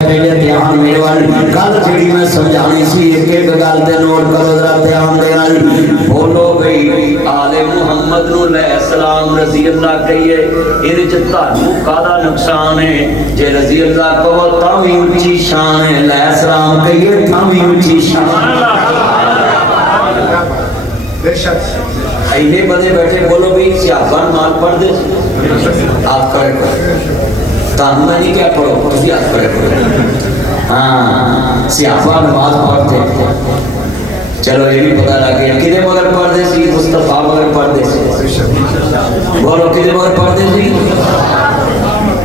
ध्यान मेरे वाली गल जी मैं समझानी सी एक एक गल ते नोट करो जरा ध्यान दे नाल बोलो गई आले मुहम्मद नु अलैहिस्सलाम रजी अल्लाह कहिए इहदे च तानू कादा नुकसान है जे रजी अल्लाह कहो तां भी ऊंची शान है अलैहिस्सलाम कहिए तां भी ऊंची शान बेशक ऐने बड़े बैठे बोलो भी सियाफान माल पढ़ दे आप करे तानू मैं नहीं क्या पढ़ो तुसी हाथ करे पढ़ो हाँ सियाफा नमाज पढ़ते चलो ये भी पता लग गया किदे मगर पढ़ते सी मुस्तफा मगर पढ़ते सी बोलो किदे मगर पढ़ते सी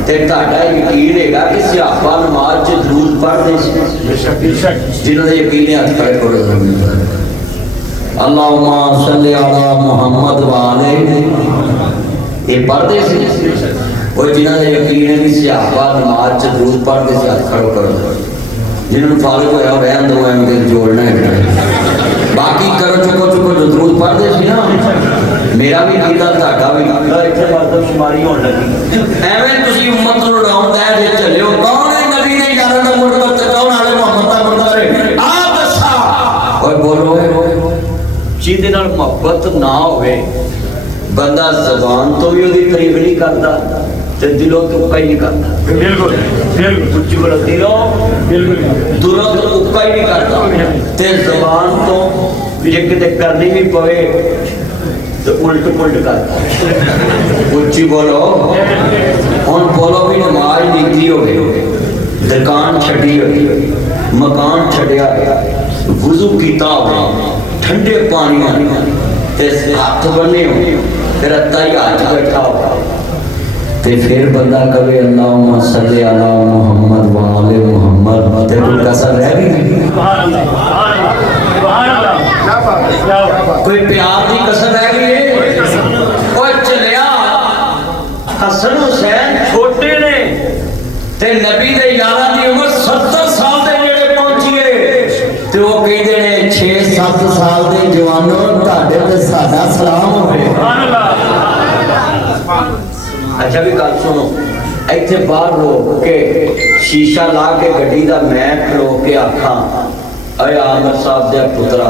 ते ताड़ा यकीन हैगा कि सियाफा नमाज च दरूद पढ़ते सी जिन्हां दे यकीन है हाथ करे पढ़ो अल्लाहुम्मा सल्ली अला मुहम्मद व आले ये पढ़ते सी और जिन्हों ने यकीन है कि सियाफा नमाज च दरूद पढ़ते से हाथ खड़ो करो जिन्होंने फालतू होया रहन दो एवं जोड़ना है बाकी करो चुको चुको जो दरूद पढ़ते सी ना मेरा भी कीता ਤੁਹਾਡਾ भी कीता इत्थे मर्दम शुमारी होने लगी एवें तुसी उम्मत ਨੂੰ ਉਡਾਉਂਦਾ ਜੇ ਚੱਲਿਓ ਕੌਣ ਹੈ ਨਬੀ ਦੇ ਯਾਰਾਂ ਦਾ ਮੁਰਤਦ ਤੇ ਕੌਣ ਆਲੇ ਮੁਹੰਮਦ ਦਾ ਮੁਰਤਦ ਹੈ ਆਪ ਦੱਸਾ ਓਏ ਬੋਲੋ ਜਿਹਦੇ ਨਾਲ ਮੁਹੱਬਤ ਨਾ ਹੋਵੇ ਬੰਦਾ ਜ਼ਬਾਨ ਤੋਂ ਵੀ ਉਹਦੀ ਤਾਰੀਫ ਨਹੀਂ ਕਰਦਾ ਤੇ ਦਿਲੋਂ ਤੋਂ ਉੱਕਾ ਹੀ ਨਹੀਂ ਕਰਦਾ ਬਿਲਕੁਲ ਬਿਲਕੁਲ ਉੱਚੀ ਬੋਲੋ ਦਿਲੋਂ ਬਿਲਕੁਲ ਦਿਲੋਂ ਤੋਂ ਉੱਕਾ ਹੀ ਨਹੀਂ ਕਰਦਾ ਤੇ ਜ਼ਬਾਨ ਤੋਂ ਜੇ ਕਿਤੇ ਕਰਨੀ ਵੀ ਪਵੇ ਤੇ ਉਲਟ ਪੁਲਟ ਕਰਦਾ ਉੱਚੀ ਬੋਲੋ ਹੁਣ ਬੋਲੋ ਵੀ ਨਮਾਜ਼ ਨਿੱਕੀ ਹੋਵੇ ਦੁਕਾਨ ਛੱਡੀ ਹੋਵੇ ਮਕਾਨ ਛੱਡਿਆ ਵੁਜ਼ੂ ਕੀਤਾ ਹੋਵੇ ਠੰਡੇ ਪਾਣੀ ਨਾਲ ਤੇ ਹੱਥ ਬੰਨੇ ਹੋਏ ਫਿਰ ਅੱਧਾ ਹੀ ਹੱਥ ਬੈਠਾ ਹੋਵੇ ते फिर बंदा कहे अल्लाहुम्मा सल्ली अला मुहम्मद व आले मुहम्मद ते कोई कसर रह गई सुभान अल्लाह क्या बात कोई प्यार की कसर रह गई है ओए चलिया हसन हुसैन छोटे ने ते नबी दे यारां दी उम्र 70 साल दे नेड़े पहुंचीए ते वो कहंदे ने 6-7 साल दे जवानों ਤੁਹਾਡੇ ਤੇ ਸਾਡਾ सलाम होवे सुभान अल्लाह अच्छा भी गल सुनो इत्थे बाहर रोक के शीशा ला के गड्डी दा मैं खलो के आखां अरे आमर साहब दे पुत्रा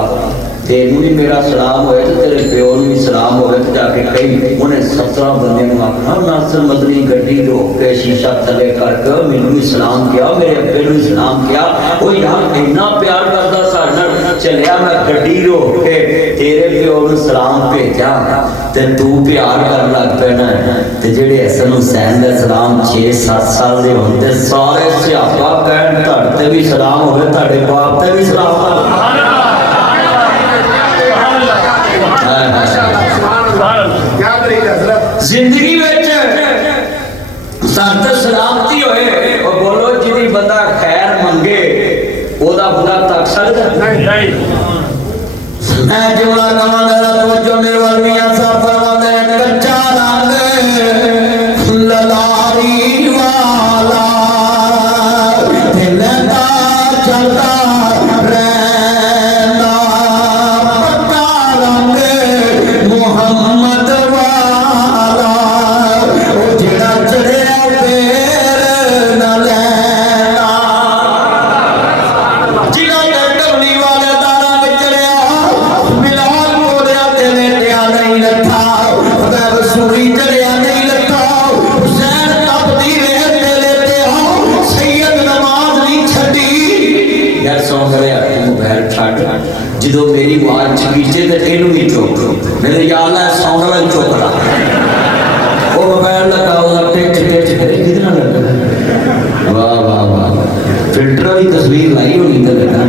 तेनू भी मेरा सलाम होए ते तेरे प्यो नू भी सलाम होए ते जाके कही उन्हें 17 बंदे नू आखना नासर मदनी गड्डी रोक के शीशा थले करके मैनू भी सलाम किया मेरे अब्बे नू भी सलाम किया ओ यार इन्ना प्यार करदा साडे नाल चलिया मैं गड्डी रोक के तेरे प्यो नू सलाम भेजा ते तू प्यार कर लग पैना ते जेड़े हसन हुसैन दा सलाम 6-7 साल दे होंदे सारे सियापा कहन धड़ ते भी सलाम होवे ਤੁਹਾਡੇ बाप ते भी सलाम सुभान अल्लाह जिंदगी में सत सलामती होए और बोलो जिदी बंदा खैर मंगे ओदा बुरा तक सकदा नहीं मैं जुमला कमांगा तवज्जो मेरे वाल मियां साहब फरमाते हैं कच्चा रंग ललारी वाला दिलदा चलता रहना पक्का रंग मुहम्मद वाला ओ जेड़ा चढ़िया फेर न लेना जिला डंडवली वाले दारा में चढ़िया मिलाल बोलिया तेरे दिया नहीं रखा खुदा रसूली चढ़िया नहीं रखा हुसैन तपदी रहे तेरे दिया सैयद नमाज नहीं छड़ी यार सौ करे मोबाइल छड़ ਜਦੋਂ ਮੇਰੀ ਆਵਾਜ਼ ਚੀਚੇ ਤੇ ਇਹਨੂੰ ਵੀ ਚੁੱਕ ਮੇਰੇ ਯਾਰ ਨਾਲ ਸਾਊਂਡ ਵਾਲਾ ਚੁੱਕ ਲਾ ਉਹ ਮੋਬਾਈਲ ਲਗਾਉਦਾ ਟਿਚ ਟਿਚ ਕਰੇ ਕਿਹਦੇ ਨਾਲ ਲੱਗਾ ਵਾਹ ਵਾਹ ਵਾਹ ਫਿਲਟਰ ਵਾਲੀ ਤਸਵੀਰ ਲਾਈ ਹੋਣੀ ਤੇ ਲੱਗਾ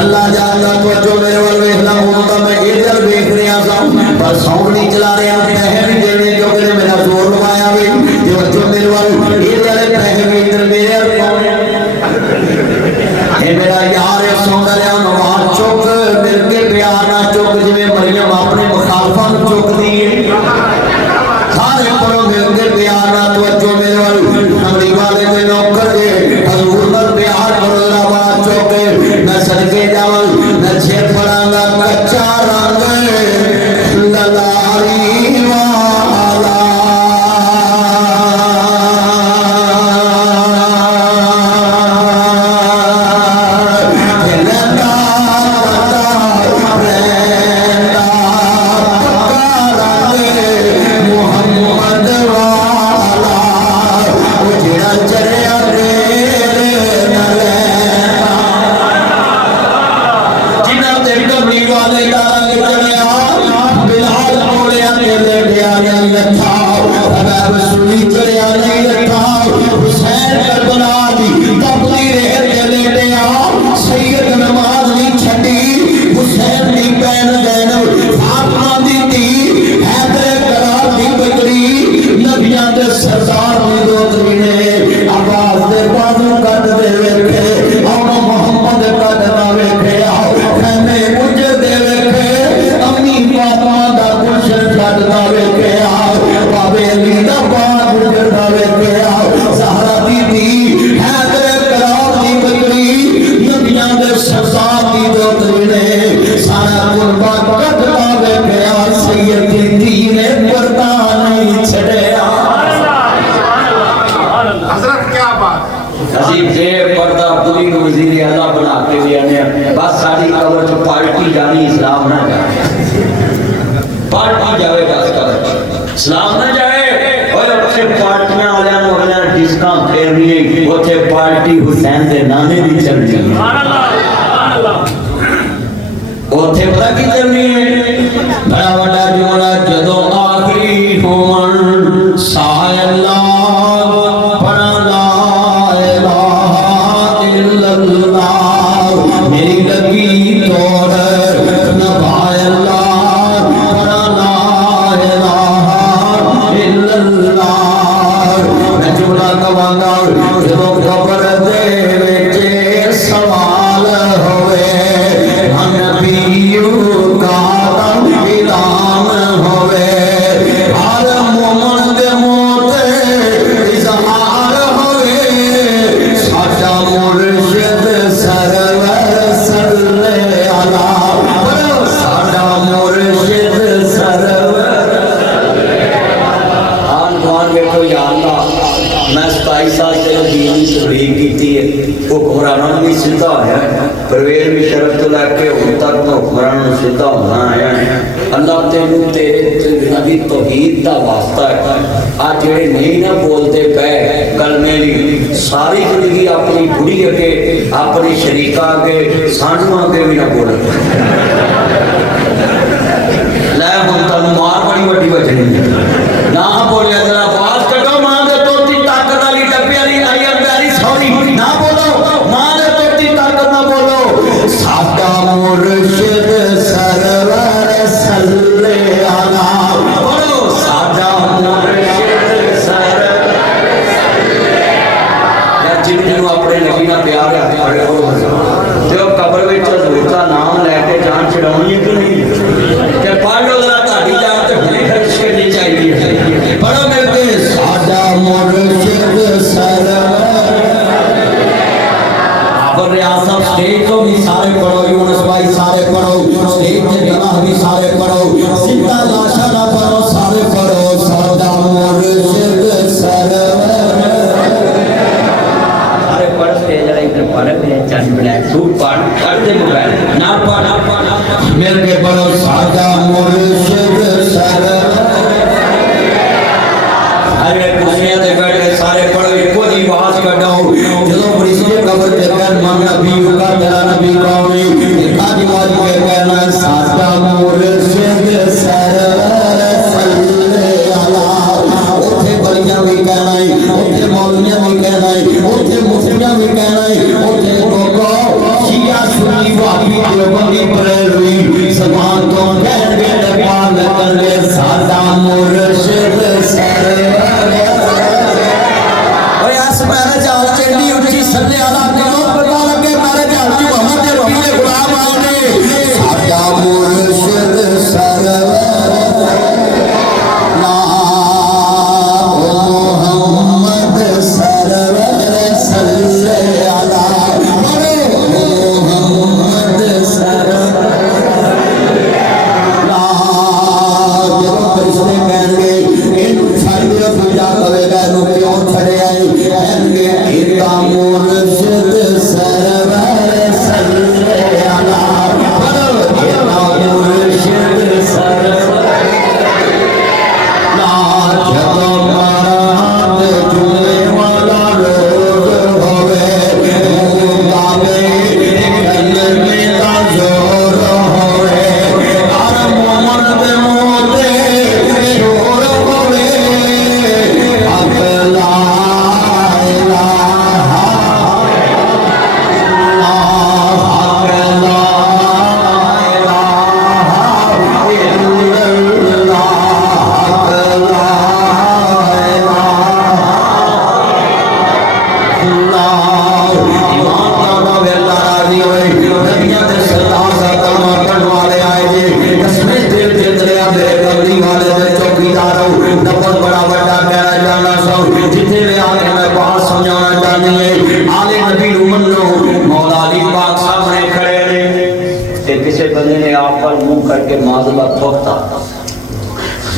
ਅੱਲਾ ਜਾਨਦਾ ਤਵੱਜੋ ਮੇਰੇ ਵੱਲ ਵੇਖ ਲਾ ਹੁਣ ਤਾਂ ਮੈਂ ਇਹ ਜਲ ਵੇਖ ਰਿਹਾ ਸਾਂ ਪਰ ਸਾਊਂਡ ਨਹੀਂ ਚਲਾ ਰਿਹਾ ਪੈਸੇ ਵੀ ਦੇਣੇ ਜੋ ਕਿ ਮੇਰਾ ਜ਼ੋਰ ਲਵਾਇਆ ਵੇ ਤਵੱਜੋ ਮੇਰੇ ਵੱਲ ਇਹ ਜਲ ਪੈਸੇ ਵੀ ਇਧਰ ਮੇਰੇ ਪਾਉਣੇ ਇਹ ਮੇਰਾ ਯਾਰ ਸੌਂਦਾ ਰਿਹਾ ਨਵਾਜ਼ चुक मिल के प्यार ना चुक जिवें मरियम अपने मुखालफा नूं चुकदी है सारे परों मिल के प्यार ना तवज्जो मेरे वाल अमरी वाले दे नौकर दे हजूर नाल प्यार करो आवाज चुक मैं सदके जावां मैं शेर पढ़ांगा कच्चा रंग ललारी वाला ਅਸੀਂ ਬੇਪਰਦਾ ਬੁਰੀ ਨੂੰ ਵਜ਼ੀਰ ਆਲਾ ਬਣਾ ਕੇ ਲਿਆਨੇ ਆ ਬਸ ਸਾਡੀ ਕਬਰ ਚ ਪਾਰਟੀ ਜਾਣੀ ਇਸਲਾਮ ਨਾ ਜਾਏ ਪਾਰਟੀ ਜਾਵੇ ਬਸ ਕਰ ਇਸਲਾਮ ਨਾ ਜਾਏ ਓਏ ਉੱਥੇ ਪਾਰਟੀਆਂ ਵਾਲਿਆਂ ਨੂੰ ਉਹਨਾਂ ਡਿਸਕਾਂ ਫੇਰਨੀ ਉੱਥੇ ਪਾਰਟੀ ਹੁਸੈਨ ਦੇ ਨਾਨੇ ਦੀ ਚੱਲਦੀ ਹੈ ਸੁਭਾਨ ਅੱਲਾਹ ਉੱਥੇ ਪਤਾ ਕੀ ਕਰਨੀ ਹੈ ਬੜਾ ਵੱਡਾ ਜੋੜਾ ਜਦੋਂ ਆਖਰੀ ਹੋਵਣ ਸਾਹ ਅੱਲਾਹ ਪੜਾ ਲਾ ਇਲਾਹਾ ਇਲੱਲਾਹ ਮੇਰੀ ਲੱਗੀ ਤੋੜ ਨਭਾ ਅੱਲਾਹ ਪੜਾ ਲਾ ਇਲਾਹਾ ਇਲੱਲਾਹ ਮੈਂ ਜੋੜਾ ਕਵਾਂਗਾ ਜਦੋਂ ਕਬਰ ਦੇ ਵਿੱਚ ਸਵਾਲ ਹੋਵੇ حکمرانوں بھی سیدھا ہے پرویز بھی شرف تو لے کے ان تک تو حکمرانوں سیدھا ہونا ہے اللہ تینوں تیرے نبی توحید دا واسطہ ہے آج جڑے نہیں نہ بولتے پے کلمے لی ساری زندگی اپنی بڑی اگے اپنی شریکہ اگے سانڈوں اگے بھی نہ بولے لے ہم تنوں مار بڑی بڑی بچنی نہ بولے ذرا آواز کٹو ماں دے توتی طاقت والی ڈبے والی آئی پیاری سوری نہ بولو ماں دے توتی طاقت نہ بولو ساڈا مرشد سرور صلی اللہ بولو ساڈا مرشد سرور یا جن اپنے نبی نال پیار ہے بڑے ہو جو قبر وچ حضور دا نام لے کے جان چھڑاونی ہے کہ نہیں کہ پڑھ لو ذرا تہاڈی جان تے بڑی خرچ کرنی چاہیے پڑھو مل کے ساڈا مرشد سرور ابر ریاست سٹیج تو بھی سارے پڑھو یونس بھائی سارے پڑھو سٹیج تے جناح بھی سارے پڑھو سیدھا لاشا نہ پڑھو سارے پڑھو ساڈا مرشد سرور سارے پڑھ سٹیج والے ادھر پڑھ کے چن بلیک سوٹ پڑھ کرتے موبائل نہ پڑھ مل کے پڑھو ساڈا مرشد سرور ارے کھانیاں تے بیٹھے سارے پڑھو ایک کوئی آواز کڈاؤ جدوں فرشتے قبر تے کہن من نبی کا تیرا نبی کون ہے ایک آواز کے کہنا ساڈا مرشد سرور صلی اللہ اوتھے بڑیاں بھی کہنا ہے اوتھے مولویاں بھی کہنا ہے اوتھے مفتیاں بھی کہنا ہے اوتھے لوگوں شیعہ سنی وہابی دیوبندی بریلوی زبان تو کہن گے ڈپال کر لے ساڈا مرشد سرور میرے جال چینی اچھی سلے والا کلو پتا لگے میرے جال کی محمد ربی کے غلام آنے ساڈا مرشد سرور محمد سرور صلی اللہ محمد سرور جب فرشتے کہیں گے ان سارے پوجا کرے گا نو کیوں چھڑے آئے مرشد سرور صلی اللہ مرشد سرور جب مراد جمعے والا روز ہوئے کلمے کا زور ہوئے اور مرد موتے شور ہوئے اگلا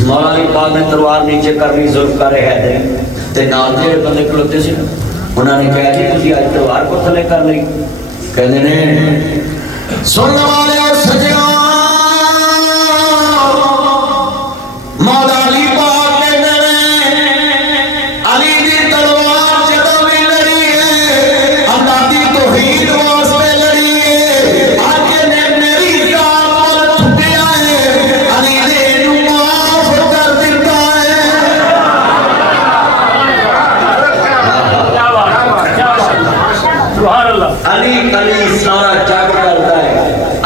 مولا علی پاک نے تلوار نیچے کر لی ظلم کر رہے ہیں تے نال جڑے بندے کھلوتے سی उन्होंने कहा जी तुसीं अज तलवार को थले कर ली, कहते ने सुनने वाले और सजना मौला अली पाक कहते ने अली दी तलवार जदों भी लड़ी है अल्लाह दी तौहीद वास्ते लड़ी है, आज ने मेरी जान पर छुपिया है अली ने इनू माफ कर दिता है। अली अली सारा जग करता है,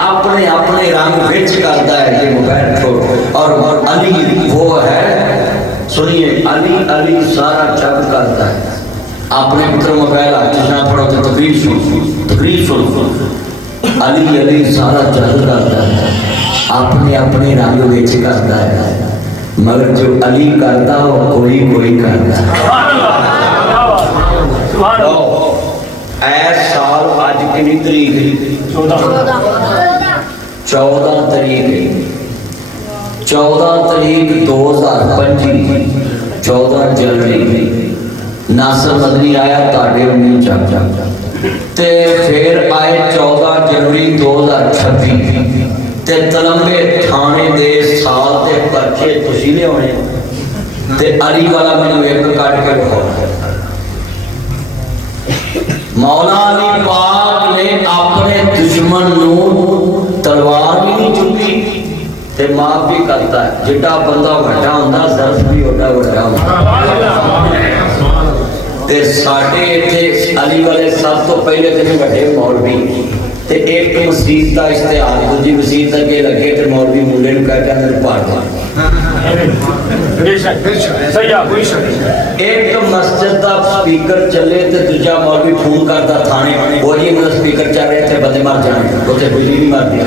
अपने अपने रंग विच करता है ये मोबाइल छोड़, और अली वो है, सुनिए अली अली सारा जग करता है। अपने पुत्र मोबाइल ना पढ़ो तो तकरीर सुनो, अली अली सारा जग करता है, अपने अपने रंग विच करता है, मगर जो अली करता हो कोई कोई करता है। ऐस साल अज कितनी तरीक 14 तरीक 2025 14 जनवरी नासर मदनी आया ताड़े उन्हीं चक ते फिर आए 14 जनवरी 2026 ते तलंबे थाने दे साल ते परचे तुसी लियाने ते अली वाला मैनू एक कट के दिखाओ। मौला अली पाक ने अपने दुश्मन नू तलवार भी नहीं चुकी ते माफ भी करता है, जिड्डा बंदा वड्डा हुंदा ज़र्फ भी ओडा वड्डा हुंदा। ते साडे इत्थे अली वाले सब तो पहले दिन वड्डे मौलवी ते एक मस्जिद का इश्तिहार दूजी मस्जिद अगे लगे ते मौलवी मुंडे नू कह के अंदर पाड़ दे। एक मस्जिद का स्पीकर चले तो दूजा मौलवी फोन करता थाने, वो जी मेरा स्पीकर चल रहे थे बंदे मर जाने, उसे बिजली नहीं मार दिया।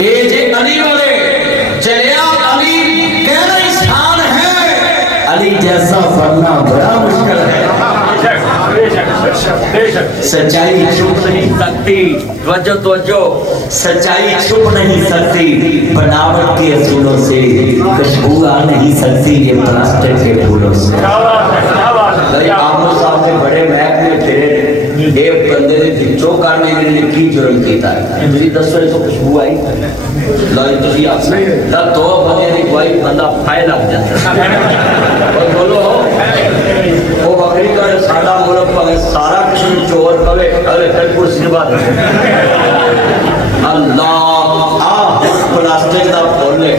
ये जे अली वाले चलिया अली कहना इंसान है, अली जैसा बनना बड़ा मुश्किल है। सच्चाई छुप नहीं सकती, तवज्जो सच्चाई छुप नहीं सकती, बनावट के असूलों से खुशबू आ नहीं सकती ये प्लास्टिक के फूलों से। आमो साहब ने बड़े महक में फिरे ये बंदे ने विचों करने के लिए की जुर्म किया है, तुझे 10 बजे तो खुशबू आई लो तुझे आपसे ला 2 बजे की कोई बंदा फाय लग जाता और बोलो वो बकरी का सादा मुल्क पर सारा कुछ चोर कवे अरे तक कुर्सी बात अल्लाह आ प्लास्टिक का फूल है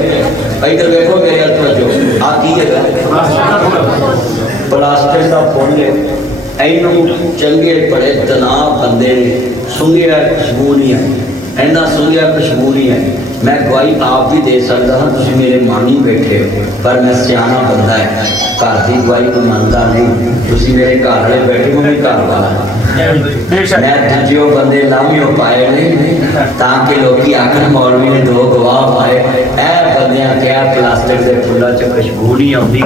इधर देखो मेरे हाथ में जो आ की है प्लास्टिक का फूल है ऐनू चंगे बड़े तनाव बंदे ने सुंघिया खुशबू नहीं है, ऐना सुंघिया खुशबू नहीं है। मैं गवाही आप भी दे सकता हाँ, तुम मेरे मानी बैठे हो पर मैं सियाना बंदा है, घर की गवाही को मानता नहीं, तुम मेरे घर वाले बैठे हो मैं घर वाला मैं दूजे बंदे लामियों पाए नहीं ताकि लोग आखिर मौलवी ने 2 गवाह पाए ऐ बंदियां क्या प्लास्टिक के फुलों च खुशबू नहीं आती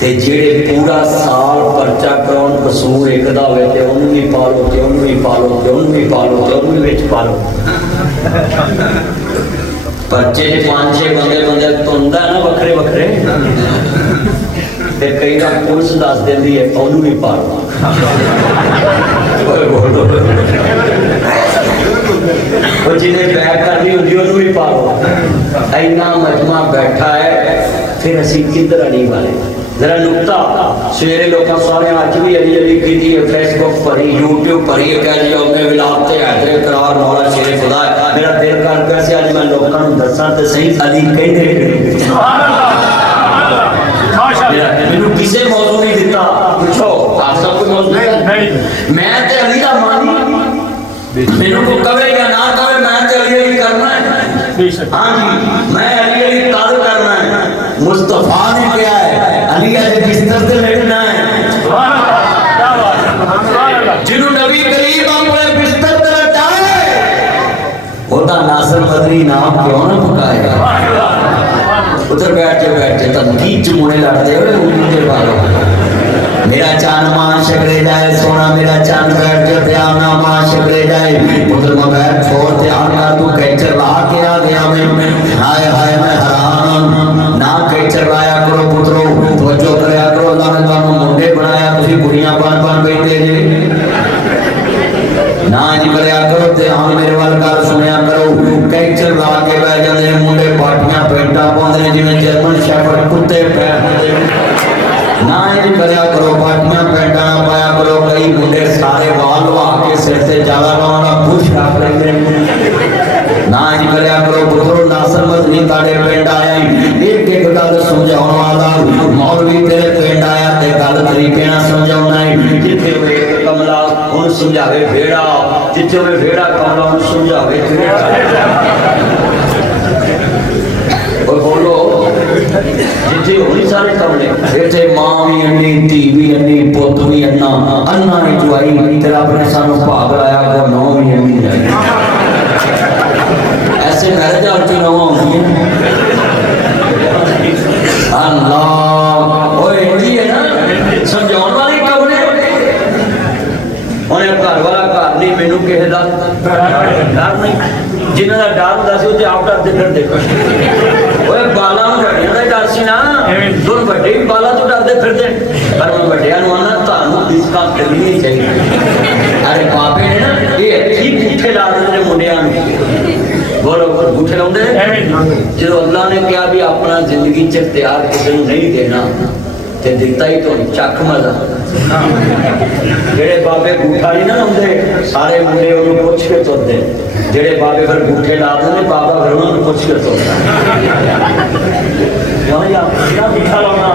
ते जेड़े पूरा साल पर्चा कराउण कसूर एक दा होवे ते ओनू भी पालो ते ओनू भी पालो ते ओनू भी पालो ते ओनू विच पालो पर्चे 5-6 बंदे तो हुंदा ना वखरे वखरे ते कई बार पुलिस दस देंदी है ओनू भी पालो वो जिन्हें बैग करनी होंदी ओनू भी पालो इन्ना मजमा बैठा है फिर असीं किधर आने वाले जरा नुकता सवेरे लोग सारे अज भी अली अली की फेसबुक भरी यूट्यूब भरी कह जी मैं विलापते हैदरे करार मौला शेरे खुदा है मेरा दिल कर कैसे अज मैं लोगों को दसा तो सही अली कहते मैनू किसी मौजू नहीं दिता पूछो आप सब कोई मौजू नहीं मैं ते अली का मानी मैनू को कवे या ना कवे मैं ते अली अली करना है हाँ जी मैं अली अली तार करना है मुस्तफा ने क्या है अली अली बिस्तर से लेटना है जिन्हों नबी करीम अपने बिस्तर पे लटाए ओदा नासर मदनी नाम क्यों ना पुकारेगा उधर बैठे तनकीद च मुने लड़ते हो उनके बारे मेरा चांद मां शकरे जाए सोना मेरा चांद बैठ जो प्याना मां शकरे जाए उधर मैं बैठ छोड़ ते आना तू कैचर ला के आ गया मैं हाय हाय मैं हैरान ना कैचर लाया करो पुत्रो तवज्जो करया करो अल्लाह ने तुहानू मुंडे बनाया झूठियां बन बैठे जे ना जी करया करो ते हम मेरे वाल गल सुनिया करो कैचर ला के बह जांदे ने मुंडे पाटियां पेंटा पाउंदे ने जिवें जर्मन शेफर्ड कुत्ते पैर होंदे ना जी करया करो पाटियां पेंटा ना पाया करो कई मुंडे सारे वाल लवा के सिर ते ज्यादा लाउणा बुश रख लैंदे ना जी करया करो पुत्रो नासर मदनी ताड़े पिंड आया एक एक गल समझाउण वाला मौलवी तेरे पिंड आया ते गल तरीके नाल समझाउणा है जिथे वे कमला हुण समझावे भेड़ा जिथे वे भेड़ा कमला हुण समझावे और बोलो जिथे होनी सारे कमले इथे मां भी अन्नी धी भी अन्नी पुत भी अन्ना अन्ना ने जुआई तेरा अपने सानू भाग लाया को नौ भी अन्नी है ऐसे मैरिज आती ना होंगी अल्लाह ओए ये है ना समझाने वाले कमरे उन्हें घर वाला घर नहीं मैनू किसी का डर नहीं जिन्हों का डर होता सी उसे आप डरते फिर देखो ओए बाला रड़ियां का डर सी ना दोनों बड़े भी बाला तो डरते फिरते पर मैं बड़िया आना तुहानू दिसका करनी नहीं चाहिए अरे बाबे ने ना ये अच्छी पुठे ला देते मुंडिया बोलो बूठे लाउंदे जो अल्लाह ने कहा भी अपना जिंदगी च इख्तियार किसी को नहीं देना ते दिता ही तो चक मजा जेड़े बाबे बूठा नहीं ना लाउंदे सारे मुंडे उन्होंने पुछ के तुरदे जेड़े बाबे फिर बूठे ला देंगे बाबा फिर उन्होंने पुछ के तुरदा क्यों यार क्या बूठा लाउणा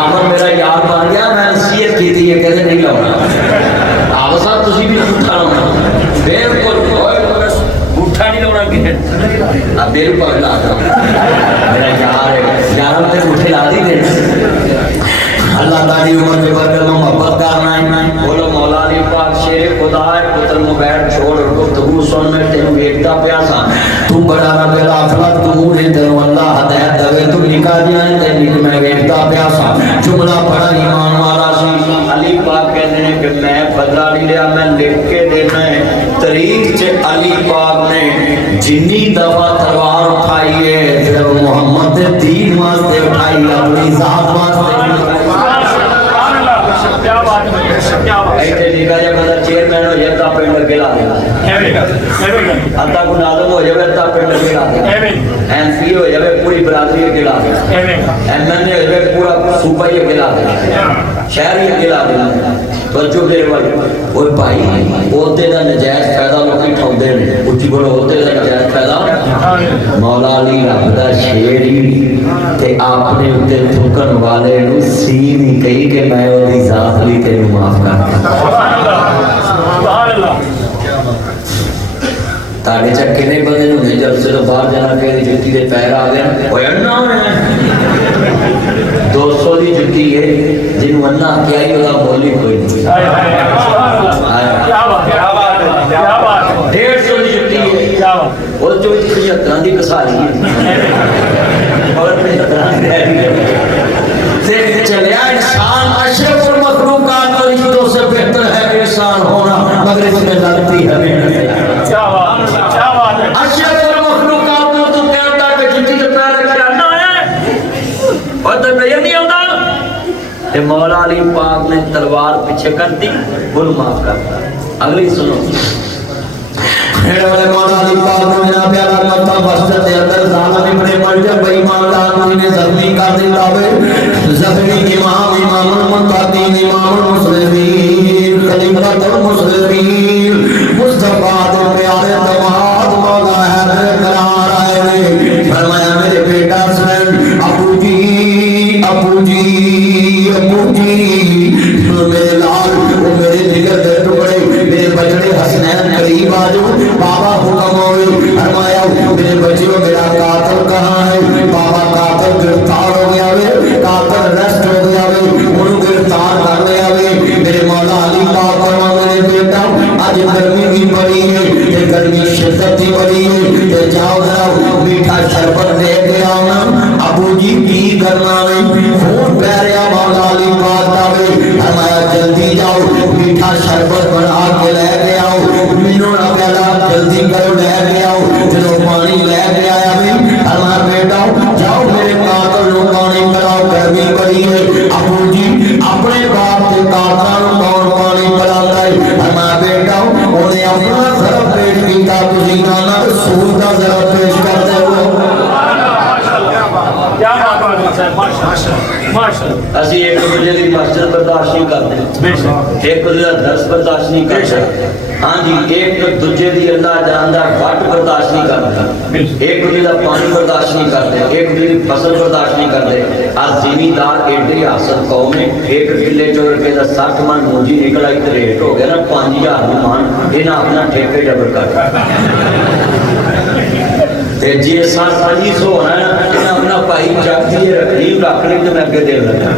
आमर मेरा यार बन गया मैं नसीहत की थी ये कहते नहीं लाउणा आव साहब तुसी भी बूठा लाउणा बिल्कुल बूठा नहीं लाउणा किसे अब मेरे पर ला दो मेरा यार है यार ते बूठे ला दी दे अल्लाह ताली उम्र में बरकत में मोहब्बत करना है बोलो मौला अली पाक शेर खुदा है पुत्र नु बैठ छोड़ गुफ्तगू सुन मैं तेनु देखदा पिया सा तू बड़ा रब अफलत तू ने तेनु अल्लाह हदायत देवे तू निकाह दिया ते निक मैं देखदा पिया सा जुमला बड़ा ईमान वाला सी अली पाक कहते हैं कि मैं बदला नहीं लिया मैं लिख के देना है तरीक च अली पाक ने जिन्नी दफा तलवार उठाई है सिर्फ मोहम्मद दे दीन वास्ते उठाई अपनी जात वास्ते ऐसे लिखा जाए बंदा चेयरमैन हो जाए तो पिंड अगे ला देगा अद्धा को नादम हो जाए तो पिंड अगे ला देगा एमपी हो जाए पूरी बरादरी अगे ला देगा एमएनए हो जाए पूरा सूबा ही अगे ला देगा शहर ही अगे ला देगा बच्चों मेरे वाले वो भाई ओहदे का नजायज फायदा लोग उठाते हैं उच्ची बोलो ओहदे का नजायज फायदा मौला अली रब दा शेर ही ते आपने उत्ते थुकन वाले नु सी नहीं कही कि मैं ओदी जात लई तेनु माफ कर सुभान अल्लाह ताड़े च किने बंदे हुंदे जब से बाहर जाना फिर जुत्ती दे पैर आ गए ओए अन्ना 200 दी जुत्ती है जिन्हों अन्ना क्या ही ओदा बोली कोई नहीं क्या बात क्या बात 150 दी जुत्ती है क्या बात और जो 75 दी कसारी है और 75 से चलिया इंसान अशरफुल मखलूकात और रिश्तों से बेहतर है इंसान होना मगर इसमें लगती है मेहनत क्या बात है अशरफुल मखलूकात में तो कहता है कि जुत्ती के पैर रख अन्ना है और तो नजर नहीं आता ते मौला अली पाक ने तलवार पीछे कर दी गुल माफ करता अगली सुनो मेरे वाले मौला अली पाक ने मेरा प्यारा मत्ता बस्तर दे अंदर जालिम इब्ने मरजम बेईमान आदमी ने जख्मी कर दिया वे जख्मी इमाम इमामुल मुत्तकीन इमामुल मुस्लिमीन खलीफतुल मुस्लिमीन मुस्तफा दे प्यारे दमाद मौला है करार आए ने फरमाया मेरे बेटा सुन अबू जी मेरे लाल मेरे जिगर दे टुकड़े मेरे बचड़े हसनैन करीब आ जाओ बाबा हुक्म होए फरमाया मेरे बच्चों मेरा कातिल कहां है बाबा कातिल गिरफ्तार हो गया वे कातिल अरेस्ट हो गया वे उन्हें गिरफ्तार कर लिया वे मेरे मौला अली पाक फरमा मेरे बेटा आज गर्मी भी बड़ी है ये गर्मी शिद्दत की बड़ी है ये जाओ जरा मीठा शरबत दे के आओ अबू जी की करना नहीं खून बह रहा मौला अली पाक दावे फरमाया जल्दी जाओ मीठा शरबत बना के लेके आओ मीनू ना कहला जल्दी करो लेके आओ चलो पानी लेके आया भी फरमाया बेटा जाओ मेरे कातिल को पानी पिलाओ गर्मी बड़ी है अबू जी कातल कौन पानी पिलाता है मैं बेटा उन्हें अपना जरा पेश किया तुझे नाना रसूल का जरा पेश करते हो क्या बात है माशाअल्लाह ਅਸੀਂ ਇੱਕ ਦੂਜੇ ਦੀ ਮਾਸਟਰ ਬਰਦਾਸ਼ਤ ਨਹੀਂ ਕਰਦੇ ਇੱਕ ਦੂਜੇ ਦਾ ਦਰਸ ਬਰਦਾਸ਼ਤ ਨਹੀਂ ਕਰਦੇ हाँ जी एक दूजे की अल्लाह जानदा वट बर्दाश्त नहीं करते एक दूजे का पानी बर्दाश्त नहीं करते एक दूजे की फसल बर्दाश्त नहीं करते आज जिमीदार एडे हासद कौम ने एक किले 4 रुपए का 60 मन मूंजी निकल आई तो रेट हो गया ना 5000 मान इन्हें अपना ठेके डबल कर जी 700 होना है इन्हें अपना भाई जाती रखीब रख ली तो मैं अगे दे लगा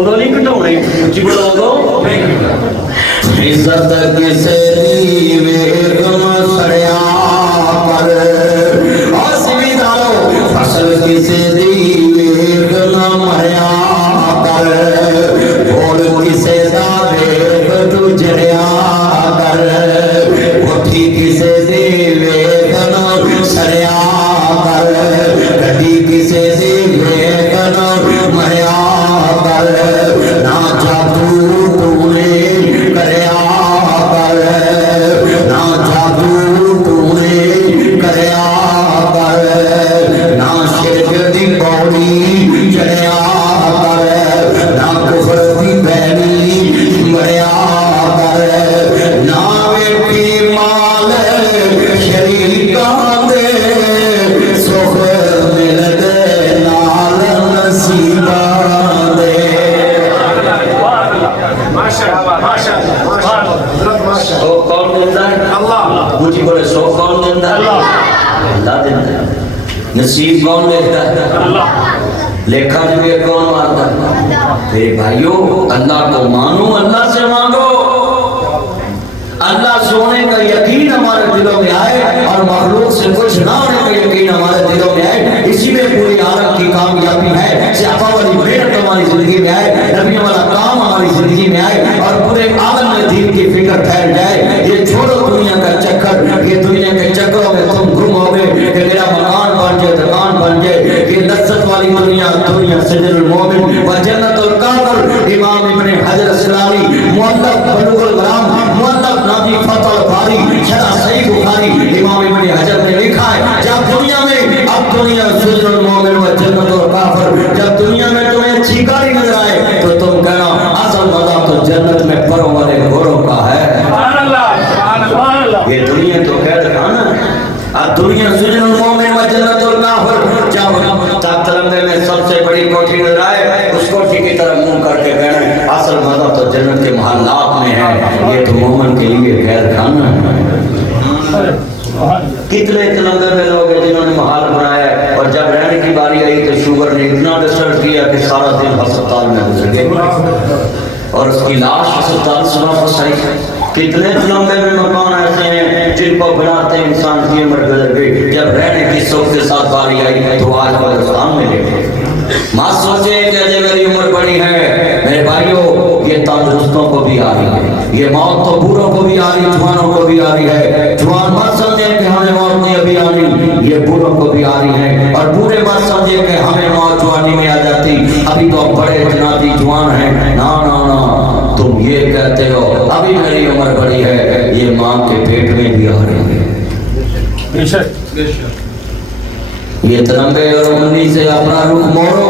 उदो नहीं घटाने उची बोलो उदो इज्जत किसे दी वेगम सड़िया पर जिमीदारो फसल किसे दी वेगम मरिया कर बोल किसे दा वेग तू जड़िया कर उठी किसे दी वेगम सड़िया कर गड्डी किसे दी वेगम मरिया कर ना जादू तूने करया कर ना जादू तूने करया कर ना शिरक दी पौड़ी चढ़िया कर ना कुफर दी बैरी मरिया कर ना बेटी माल शरीकां दे सुख मिलदे नाल नसीबां दे सो कौन देता है अल्लाह मुझे बोले सो कौन देता है अल्लाह देता है नसीब कौन देता है अल्लाह लेखा भी कौन मारता है मेरे भाइयों अल्लाह को मानो अल्लाह से मांगो अल्लाह सोने का यकीन हमारे दिलों में आए और मखलूक से कुछ ना होने का यकीन हमारे दिलों में आए इसी में पूरी आलम की कामयाबी है सहाबा वाली मेहनत हमारी जिंदगी में आए नबी वाला काम हमारी जिंदगी में आए और पूरे आलम में दीन की फिक्र फैल जाए ये छोड़ो दुनिया का चक्कर ये दुनिया के चक्करों में तुम गुम हो गए कि मेरा मकान बन जाए दुकान बन जाए ये लज्जत वाली दुनिया दुनिया सजरुल मोमिन व जन्नतुल काफिर इमाम इब्न हजर अस्सलामी मुअल्लफ बलुगुल मराम मुअल्लफ नाबी फतह बारी शरह सही बुखारी इमाम इब्न हजर ने लिखा है जब दुनिया में अब दुनिया सजरुल मोमिन व जन्नतुल काफिर जब दुनिया में तुम्हें अच्छी गाड़ी नजर आए तो तुम कहना असल मजा तो जन्नत में परों वाले घोड़ों का है ये दुनिया तो कैद खाना है अब दुनिया सजरुल मोमिन व जन्नतुल काफिर जब तलंगे में सबसे बड़ी कोठी नजर आए उस कोठी की तरफ मुंह करके कहना असल मजा तो जन्नत के महल्लात में है ये तो मोमिन के लिए कैद खाना है कितने तलंगे में लोग हैं जिन्होंने महल बनाया और जब रहने की बारी आई तो शुगर ने इतना डिस्टर्ब किया कि सारा दिन अस्पताल में गुजर गए और उसकी लाश अस्पताल से वापस आई कितने तलंगे में मकान ऐसे हैं जिनको बनाते इंसान की उम्र गुजर गई जब रहने की सुख के साथ बारी आई तो आज कब्रिस्तान में लेटे माँ सोचे कि अजय मेरी उम्र बड़ी है मेरे भाइयों ये तंदुरुस्तों को भी आ रही है ये मौत तो बूढ़ों को भी आ रही जवानों को भी आ रही है जवान मत समझे कि हमें मौत नहीं अभी आनी ये बूढ़ों को भी आ रही है और बूढ़े मत समझे कि हमें मौत जवानी में आ जाती अभी तो बड़े जनाती जवान हैं ना ना ना तुम ये कहते हो अभी मेरी उम्र बड़ी है ये माँ के पेट में भी आ रही है ये तरंगे और उंगली से अपना रुख मोड़ो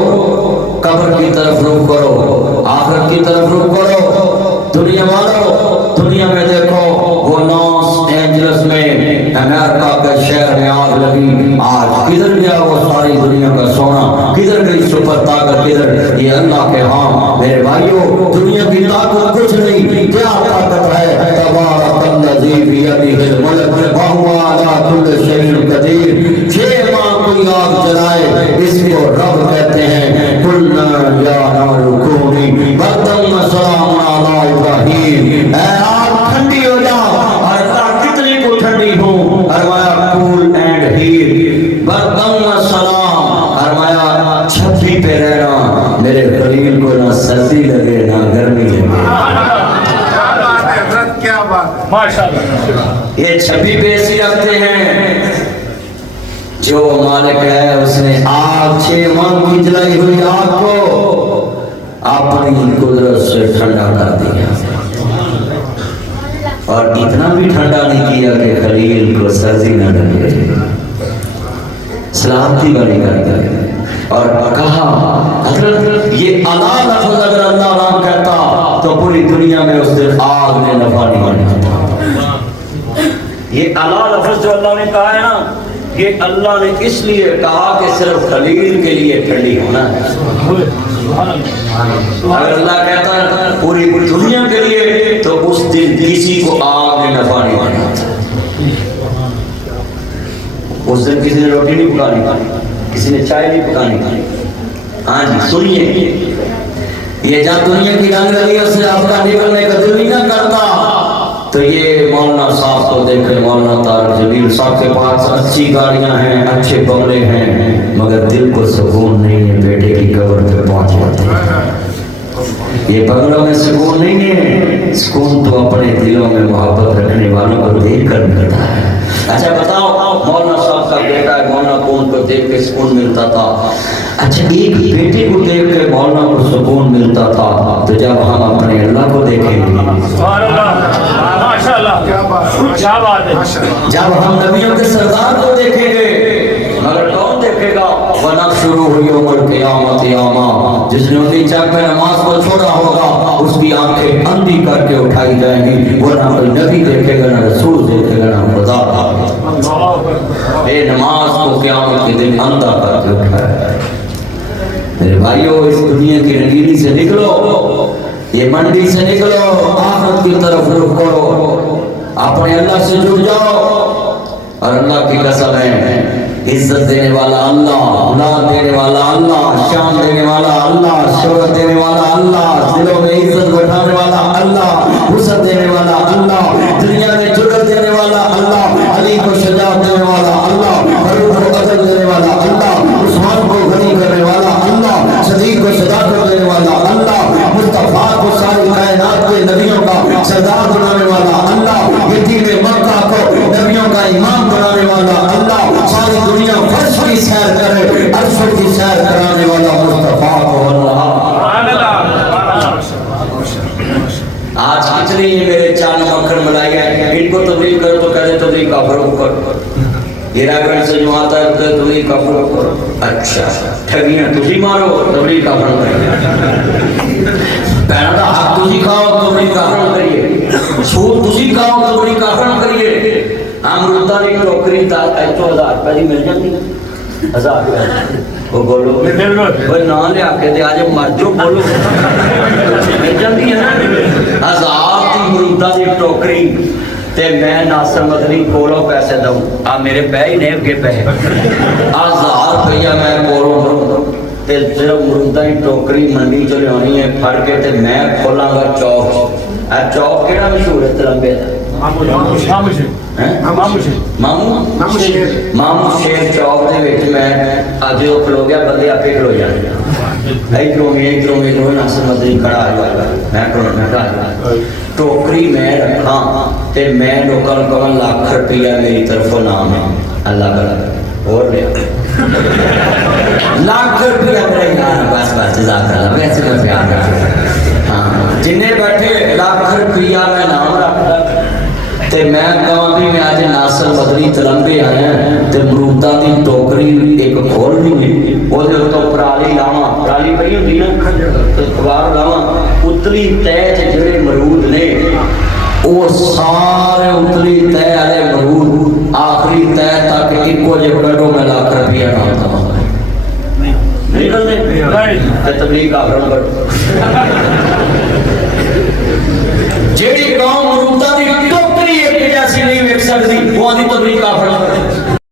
कब्र की तरफ रुख करो आखिरत की तरफ रुख करो दुनिया वालों दुनिया में देखो वो लॉस एंजल्स में अमेरिका के शहर में आग लगी आज किधर गया वो सारी दुनिया का सोना किधर गई सुपर ताकत किधर ये अल्लाह के हाँ मेरे भाइयों दुनिया की ताकत कुछ नहीं क्या ताकत है तबारकल्लज़ी बियदिहिल मुल्क व हुवा अला कुल्लि शैइन क़दीर जे मां कोई आग जलाए इसको रब कहते हैं कुल्ना या नारु कूनी बर्दन व सलामुन अला इब्राहीम ऐ आग ठंडी हो जा और कितनी को ठंडी हो फरमाया कूल एंड हीट बर्दन व सलाम फरमाया छप्पी पे रहना मेरे खलील को ना सर्दी लगे ना गर्मी लगे क्या बात माशाअल्लाह ये छप्पी पे ऐसी रखते हैं जो मालिक है उसने आग 6 माह की जलाई हुई आग को अपनी कुदरत से ठंडा कर दिया, और इतना भी ठंडा नहीं किया कि खलील को सर्दी न लगे, सलामती वाली कर दिया। और कहा हजरत ये अला लफ्ज़ अगर अल्लाह नाम कहता तो पूरी दुनिया में उस दिन आग ने नफा नहीं बनाता। ये अला लफ्ज़ जो अल्लाह ने कहा है ना, ये अल्लाह ने इसलिए कहा कि सिर्फ खलील के लिए ठंडी होना है। अगर अल्लाह कहता है पूरी दुनिया के लिए तो उस दिन किसी को आग ने नफा नहीं बनाता। उस दिन किसी ने रोटी नहीं पकानी, किसी ने चाय नहीं पकानी। हाँ जी सुनिए, ये जब दुनिया की रंग रलियों से आपका निकलने का दिल नहीं ना करता तो ये मौलाना साहब को देखे, मौलाना तारिक जमील साहब के पास अच्छी गाड़ियां हैं, अच्छे बंगले हैं, मगर दिल को सुकून नहीं है। बेटे की कब्र पे पहुंच जाते हैं। ये बंगलों में सुकून नहीं है, सुकून तो अपने दिलों में मोहब्बत रखने वालों को देख कर मिलता है। अच्छा बताओ, मौलाना साहब का बेटा है, मौलाना कौन को देख के सुकून मिलता था? अच्छा एक बेटे को देख के मौलाना को सुकून मिलता था, तो जब हम अपने अल्लाह को देखेंगे, क्या बात है, जब हम नबियों के सरदार को देखेंगे, मगर कौन देखेगा? वना शुरू हुई उम्र क़यामत यामा, जिसने उसी जग में नमाज को छोड़ा होगा उसकी आंखें अंधी करके उठाई जाएंगी। वो ना कोई नबी देखेगा, ना रसूल देखेगा, ना खुदा। ये नमाज को क़यामत के दिन अंधा करके उठाया। मेरे भाइयों, इस दुनिया की रंगीनी से निकलो, ये मंडी से निकलो, आखिरत की तरफ रुख करो, अपने अल्लाह से जुड़ जाओ। और अल्लाह की कसम है, इज्जत देने वाला अल्लाह, औलाद देने वाला अल्लाह, शान देने वाला अल्लाह, शोहरत देने वाला अल्लाह, दिलों में इज्जत बैठाने वाला अल्लाह, वसअत देने वाला अल्लाह, दुनिया में जुर्रत देने वाला अल्लाह, अली को शजाअत देने वाला अल्लाह, फरूक को अदल देने वाला अल्लाह, उस्मान को गनी करने वाला अल्लाह, सदीक को सदाकत देने वाला अल्लाह, मुस्तफा को सारी कायनात के नबियों का सरदार बनाने वाला अल्लाह, यतीम मक्का को नबियों का इमाम बनाने वाला अल्लाह, सारी दुनिया फर्श की सैर करे, अर्श की सैर कराने वाला मुस्तफा को अल्लाह। आज कितनी मेरे चांद मक्खन मलाई है, इनको तबलीग करो तो कहते तबलीग काफिरों को करो। हीरागढ़ से जो आता है तो तबलीग काफिरों को करो। अच्छा ठगियां तुझी मारो, तबलीग काफिरों करिए। पैना का हाथ तुझी खाओ, तबलीग काफिरों करिए। सूद तुझी खाओ, तबलीग काफिरों करिए। अमरूदा की टोकरी तो 1000 रुपए की मिल जाती, 1000 रुपए। वो बोलो वो ना लिया के दे आज मर जो बोलो मिल जाती है ना 1000 की अमरूदा की टोकरी। ते मैं नासर मदनी कोलों पैसे दूं, आ मेरे पै ही ने अगे पै 1000 रुपया मैं कोलों दूं ते सिर्फ अमरूदा की टोकरी मंडी च लियानी है, फड़ के ते मैं खोलांगा चौक। आ चौक केड़ा मशहूर है तलंबे दा? मामू शेर चौक दे विच मैं अज वो खलो गया, बंदे आपे खलो जाने इधरों नासर मदनी खड़ा हुआ, मैं खलो मैं कहा टोकरी मैं रखा ते मैं लोगों को कहां लाख रुपया मेरी तरफों नाम है, अल्लाह का और लिया लाख रुपया मेरा यार, बस बस जज़ाकल्लाह, वैसे मैं प्यार करता। हाँ जिन्हें बैठे लाख रुपया मैं नाम रखता ते मैं कहां भी मैं आज नासर मदनी तलंबे आया ते अमरूदा की टोकरी एक खोलनी है, ਉਹਦੇ ਉੱਤੋਂ ਪਰਾਲੀ ਲਾਵਾਂ, ਪਰਾਲੀ ਪਈ ਹੁੰਦੀ ਨਾ ਤੇ ਅਖਬਾਰ ਲਾਵਾਂ, ਉਤਲੀ ਤੈਅ 'ਚ ਜਿਹੜੇ ਮਰੂਦ ਨੇ ਉਹ ਸਾਰੇ ਉਤਲੀ ਤੈਅ ਵਾਲੇ ਮਰੂਦ ਆਖਰੀ ਤੈਅ ਤੱਕ ਇੱਕੋ ਜਿਹੇ ਕੱਢੋ, ਮੈਂ ਲੱਖ ਰੁਪਇਆ ਨਾ ਦਵਾਂਗਾ। ਨਿਕਲਦੇ ਤੇ ਤਬਲੀਗ ਕਾਫਰਾਂ ਕਰੋ। ਜਿਹੜੀ ਕੌਮ ਮਰੂਦਾਂ ਦੀ ਟੋਕਰੀ ਇੱਕ ਜੈਸੀ ਨਹੀਂ ਵੇਖ ਸਕਦੀ, ਉਹ ਆਦੀ ਤਬਲੀਗ ਕਾਫਰਾਂ